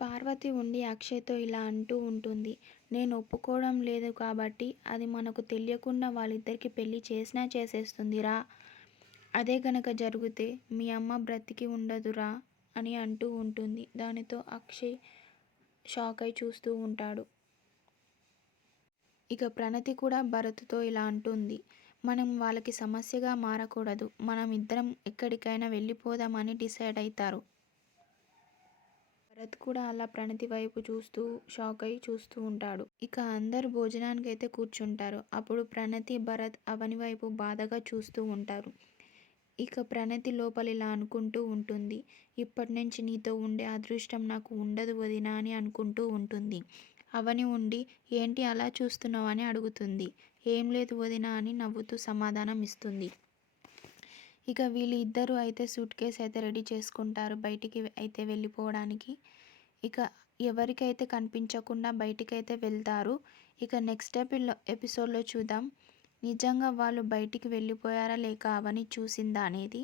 పార్వతి ఉండి అక్షయ్‌తో ఇలా అంటూ ఉంటుంది. నేను ఒప్పుకోవడం లేదు కాబట్టి అది మనకు తెలియకుండా వాళ్ళిద్దరికీ పెళ్లి చేసినా చేసేస్తుందిరా. అదే గనక జరిగితే మీ అమ్మ బ్రతికి ఉండదురా అని అంటూ ఉంటుంది. దానితో అక్షయ్ షాకై చూస్తూ ఉంటాడు. ఇక ప్రణతి కూడా భరత్‌తో ఇలా అంటుంది. మనం వాళ్ళకి సమస్యగా మారకూడదు. మనం ఇద్దరం ఎక్కడికైనా వెళ్ళిపోదాం అని డిసైడ్ అయితారు. భరత్ కూడా అలా ప్రణతి వైపు చూస్తూ షాకై చూస్తూ ఉంటాడు. ఇక అందరూ భోజనానికైతే కూర్చుంటారు. అప్పుడు ప్రణతి, భరత్ అవని వైపు బాధగా చూస్తూ ఉంటారు. ఇక ప్రణతి లోపల ఇలా అనుకుంటూ ఉంటుంది. ఇప్పటినుంచి నీతో ఉండే అదృష్టం నాకు ఉండదు వదినా అని అనుకుంటూ ఉంటుంది. అవని ఉండి ఏంటి అలా చూస్తున్నావు అని అడుగుతుంది. ఏం లేదు వదినా అని నవ్వుతూ సమాధానం ఇస్తుంది. ఇక వీళ్ళిద్దరూ అయితే సూట్ కేస్ అయితే రెడీ చేసుకుంటారు బయటికి అయితే వెళ్ళిపోవడానికి. ఇక ఎవరికైతే కనిపించకుండా బయటికైతే వెళ్తారు. ఇక నెక్స్ట్ ఎపిసోడ్లో చూద్దాం నిజంగా వాళ్ళు బయటికి వెళ్ళిపోయారా లేక అవని చూసిందా అనేది.